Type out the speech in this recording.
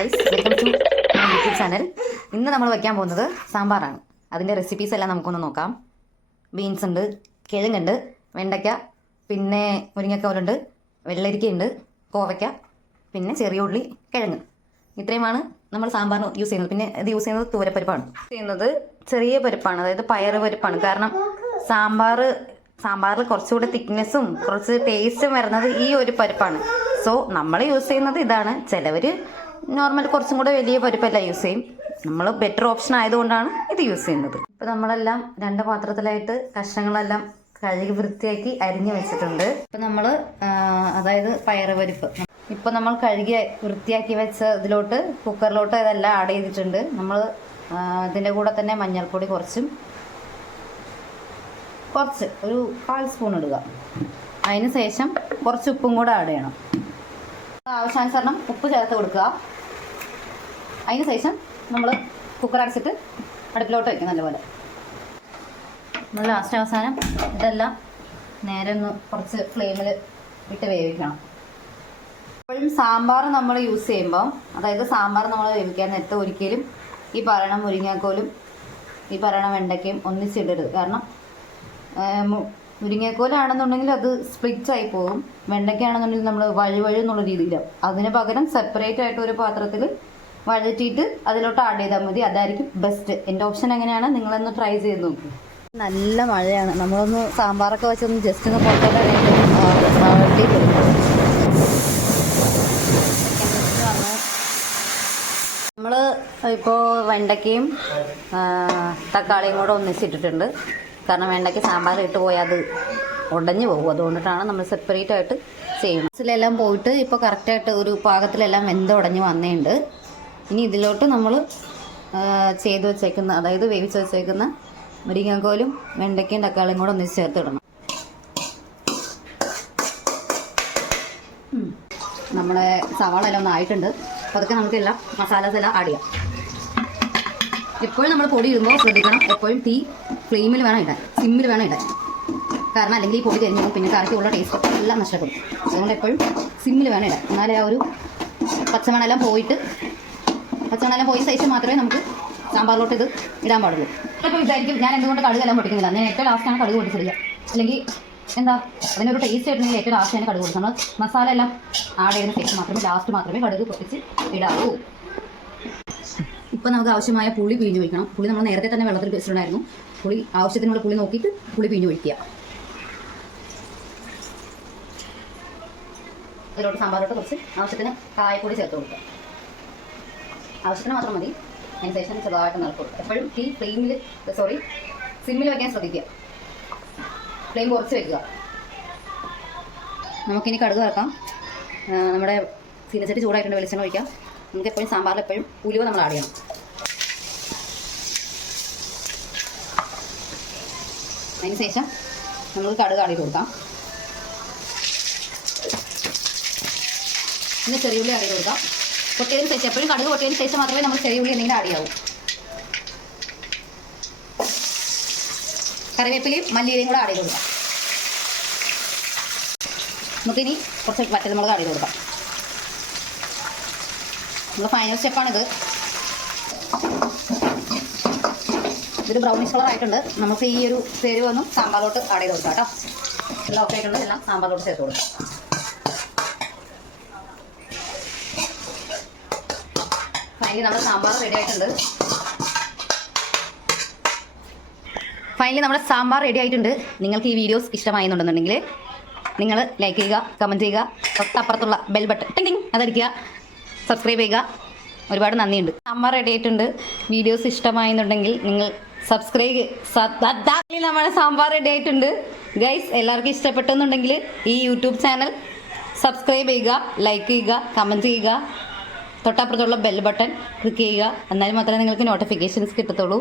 Guys, welcome to my YouTube channel. ഇന്ന് നമ്മൾ വയ്ക്കാൻ പോകുന്നത് സാമ്പാറാണ്. അതിൻ്റെ റെസിപ്പീസ് എല്ലാം നമുക്കൊന്ന് നോക്കാം. ബീൻസ് ഉണ്ട്, കിഴങ്ങുണ്ട്, വെണ്ടയ്ക്ക, പിന്നെ മുരിങ്ങക്കോലുണ്ട്, വെള്ളരിക്കയുണ്ട്, കോവയ്ക്ക, പിന്നെ ചെറിയ ഉള്ളി, കിഴങ്ങ്. ഇത്രയുമാണ് നമ്മൾ സാമ്പാറിന് യൂസ് ചെയ്യുന്നത്. പിന്നെ ഇത് യൂസ് ചെയ്യുന്നത് തൂരപ്പരിപ്പാണ്. യൂസ് ചെയ്യുന്നത് ചെറിയ പരിപ്പാണ്, അതായത് പയറ് പരിപ്പാണ്. കാരണം സാമ്പാറിൽ കുറച്ചുകൂടെ തിക്നെസ്സും കുറച്ച് ടേസ്റ്റും വരുന്നത് ഈ ഒരു പരിപ്പാണ്. സോ നമ്മൾ യൂസ് ചെയ്യുന്നത് ഇതാണ്. ചിലവർ നോർമൽ കുറച്ചും കൂടെ വലിയ പരിപ്പെല്ലാം യൂസ് ചെയ്യും. നമ്മൾ ബെറ്റർ ഓപ്ഷൻ ആയതുകൊണ്ടാണ് ഇത് യൂസ് ചെയ്യുന്നത്. ഇപ്പോൾ നമ്മളെല്ലാം രണ്ട് പാത്രത്തിലായിട്ട് കഷ്ണങ്ങളെല്ലാം കഴുകി വൃത്തിയാക്കി അരിഞ്ഞു വെച്ചിട്ടുണ്ട്. ഇപ്പം നമ്മൾ അതായത് പയറ് പരിപ്പ് ഇപ്പം നമ്മൾ കഴുകി വൃത്തിയാക്കി വെച്ച ഇതിലോട്ട് കുക്കറിലോട്ട് ഇതെല്ലാം ആഡ് ചെയ്തിട്ടുണ്ട്. നമ്മൾ ഇതിൻ്റെ കൂടെ തന്നെ മഞ്ഞൾപ്പൊടി കുറച്ച് ഒരു 1/4 സ്പൂൺ ഇടുക. അതിന് ശേഷം കുറച്ച് ഉപ്പും കൂടെ ആഡ് ചെയ്യണം. ആവശ്യാനുസരണം ഉപ്പ് ചേർത്ത് കൊടുക്കുക. അതിന് ശേഷം നമ്മൾ കുക്കർ അടച്ചിട്ട് അടുപ്പിലോട്ട് വയ്ക്കും നല്ലപോലെ. നമ്മൾ ലാസ്റ്റ് അവസാനം ഇതെല്ലാം നേരെ ഒന്ന് കുറച്ച് ഫ്ലെയിമിൽ ഇട്ട് വേവിക്കണം. എപ്പോഴും സാമ്പാർ നമ്മൾ യൂസ് ചെയ്യുമ്പോൾ, അതായത് സാമ്പാർ നമ്മൾ വേവിക്കാൻ നേരത്തെ ഒരിക്കലും ഈ പറയണ മുരിങ്ങാക്കോലും ഈ പറയണ വെണ്ടയ്ക്കയും ഒന്നിച്ചിടരുത്. കാരണം മുരിങ്ങക്കോലാണെന്നുണ്ടെങ്കിൽ അത് സ്പ്ലിറ്റ് ആയി പോകും. വെണ്ടയ്ക്കാണെന്നുണ്ടെങ്കിൽ നമ്മൾ വഴി എന്നുള്ള രീതിയിലാവും. അതിന് പകരം സെപ്പറേറ്റ് ആയിട്ട് ഒരു പാത്രത്തിൽ വഴറ്റിയിട്ട് അതിലോട്ട് ആഡ് ചെയ്താൽ മതി. അതായിരിക്കും ബെസ്റ്റ്. എൻ്റെ ഓപ്ഷൻ എങ്ങനെയാണ്, നിങ്ങളൊന്ന് ട്രൈ ചെയ്ത് നോക്കൂ. നല്ല മഴയാണ്. നമ്മളൊന്ന് സാമ്പാറൊക്കെ വെച്ചൊന്ന് ജസ്റ്റ് ഒന്ന് പുറത്തോട്ട് വഴറ്റി നമ്മൾ ഇപ്പോൾ വെണ്ടയ്ക്കയും തക്കാളിയും കൂടെ ഒന്നിച്ചിട്ടിട്ടുണ്ട്. കാരണം വെണ്ടയ്ക്ക് സാമ്പാർ ഇട്ട് പോയാൽ അത് ഉടഞ്ഞു പോകും. അതുകൊണ്ടിട്ടാണ് നമ്മൾ സെപ്പറേറ്റ് ആയിട്ട് ചെയ്യുന്നത്. ഇതിലെല്ലാം പോയിട്ട് ഇപ്പോൾ കറക്റ്റായിട്ട് ഒരു പാകത്തിലെല്ലാം ഉടഞ്ഞ് വന്നേണ്ട്. ഇനി ഇതിലോട്ട് നമ്മൾ ചെയ്ത് വെച്ചേക്കുന്ന, അതായത് വേവിച്ച് വെച്ചേക്കുന്ന മുരിങ്ങക്കോലും വെണ്ടയ്ക്കയും തക്കാളിയും കൂടെ ഒന്നിച്ച് ചേർത്തിടണം. നമ്മുടെ സവാള എല്ലാം ഒന്ന് ആയിട്ടുണ്ട്. അപ്പോൾ അതൊക്കെ നമുക്കെല്ലാം മസാലാസ് എല്ലാം ആഡ് ചെയ്യാം. എപ്പോഴും നമ്മൾ പൊടി ഇടുമ്പോൾ ശ്രദ്ധിക്കണം, എപ്പോഴും തീ ഫ്ലെയിമിൽ വേണം ഇടാൻ, സിമ്മിൽ വേണം ഇടാൻ. കാരണം അല്ലെങ്കിൽ ഈ പൊടി കരിഞ്ഞു പിന്നെ കറിക്കുള്ള ടേസ്റ്റ് എല്ലാം നഷ്ടപ്പെടും. അതുകൊണ്ട് എപ്പോഴും സിമ്മിൽ വേണം ഇടാൻ. എന്നാലേ ആ ഒരു പച്ചമണെല്ലാം പോയ ശേഷം മാത്രമേ നമുക്ക് സാമ്പാറിലോട്ട് ഇത് ഇടാൻ പാടുള്ളൂ. ഇപ്പോൾ വിചാരിക്കും ഞാൻ എന്തുകൊണ്ട് കടുകെല്ലാം പൊട്ടിക്കുന്നില്ല. ഞാൻ ഏറ്റവും ലാസ്റ്റാണ് കടുക് പൊട്ടിച്ചിടുക. അല്ലെങ്കിൽ എന്താ അതിനൊരു ടേസ്റ്റ് ആയിട്ടുണ്ടെങ്കിൽ ഏറ്റവും ലാസ്റ്റാണ് കടുക് പൊട്ടിച്ചത്. നമ്മൾ മസാല എല്ലാം ആഡ് ചെയ്തതിന് ശേഷം മാത്രമേ കടുക് പൊട്ടിച്ച് ഇടാവൂ. ഇപ്പോൾ നമുക്ക് ആവശ്യമായ പുളി പിഴിഞ്ഞ് ഒഴിക്കണം. പുളി നമ്മൾ നേരത്തെ തന്നെ വെള്ളത്തിൽ വെച്ചിട്ടുണ്ടായിരുന്നു. പുളി ആവശ്യത്തിനുള്ള പുളി നോക്കിയിട്ട് പുളി പിഴിഞ്ഞ് ഒഴിക്കുക. അതിലോട്ട് സാമ്പാറിലോട്ട് കുറച്ച് ആവശ്യത്തിന് കായപ്പൊടി ചേർത്ത് കൊടുക്കുക. ആവശ്യത്തിന് മാത്രം മതി. അതിന് ശേഷം ചെറുതായിട്ട് നിറച്ച് കൊടുക്കുക. എപ്പോഴും തീ സിമ്മിൽ വയ്ക്കാൻ ശ്രദ്ധിക്കുക. ഫ്ലെയിം കുറച്ച് വയ്ക്കുക. നമുക്കിനി കടുക് വറക്കാം. നമ്മുടെ ചീനച്ചട്ടി ചൂടായിട്ടുണ്ട്. വെളിച്ചെണ്ണ ഒഴിക്കാം. നമുക്ക് എപ്പോഴും സാമ്പാറിൽ എപ്പോഴും ഉലുവ നമ്മൾ ആഡ് ചെയ്യണം. അതിന് ശേഷം നമുക്ക് കടുക് ആഡ് ചെയ്ത് കൊടുക്കാം. പിന്നെ ചെറിയ ഉള്ളി ആഡ് ചെയ്ത് കൊടുക്കാം. പൊട്ടിയതിന് ശേഷം എപ്പോഴും കടുക് പൊട്ടിയതിന് ശേഷം മാത്രമേ നമ്മൾ ചെറിയ ഉള്ളി എന്തെങ്കിലും ആഡ് ചെയ്യാവൂ. കറിവേപ്പിലയും മല്ലിയിലയും കൂടെ ആഡ് ചെയ്ത് കൊടുക്കാം. നമുക്കിനി കുറച്ച് വറ്റൽമുളക് ആഡ് ചെയ്ത് കൊടുക്കാം. നമ്മൾ ഫൈനൽ സ്റ്റെപ്പാണിത്. ഇതൊരു ബ്രൗണിഷ് കളർ ആയിട്ടുണ്ട്. നമുക്ക് ഈ ഒരു ചേരുവൊന്നും സാമ്പാറിലോട്ട് ആഡ് ചെയ്ത് കൊടുക്കാം കേട്ടോ. എല്ലാം ഓക്കെ ആയിട്ടുണ്ട്. എല്ലാം സാമ്പാറിലോട്ട് ചേർത്ത് കൊടുക്കാം. ഫൈനലി നമ്മുടെ സാമ്പാർ റെഡി ആയിട്ടുണ്ട്. നിങ്ങൾക്ക് ഈ വീഡിയോസ് ഇഷ്ടമായെന്നുണ്ടെന്നുണ്ടെങ്കിൽ നിങ്ങൾ ലൈക്ക് ചെയ്യുക, കമൻറ്റ് ചെയ്യുക, തൊട്ടപ്പുറത്തുള്ള ബെൽ ബട്ടൺ ടിങ് അതടിക്കുക, സബ്സ്ക്രൈബ് ചെയ്യുക. ഒരുപാട് നന്ദിയുണ്ട്. സാമ്പാർ റെഡി ആയിട്ടുണ്ട്. വീഡിയോസ് ഇഷ്ടമായെന്നുണ്ടെങ്കിൽ നിങ്ങൾ സബ്സ്ക്രൈബ്. നമ്മുടെ സാമ്പാർ റെഡി ആയിട്ടുണ്ട് ഗൈസ്. എല്ലാവർക്കും ഇഷ്ടപ്പെട്ടെന്നുണ്ടെങ്കിൽ ഈ യൂട്യൂബ് ചാനൽ സബ്സ്ക്രൈബ് ചെയ്യുക, ലൈക്ക് ചെയ്യുക, കമൻറ്റ് ചെയ്യുക, തൊട്ടപ്പുറത്തുള്ള ബെൽ ബട്ടൺ ക്ലിക്ക് ചെയ്യുക. എന്നാലും മാത്രമേ നിങ്ങൾക്ക് നോട്ടിഫിക്കേഷൻസ് കിട്ടത്തുള്ളൂ.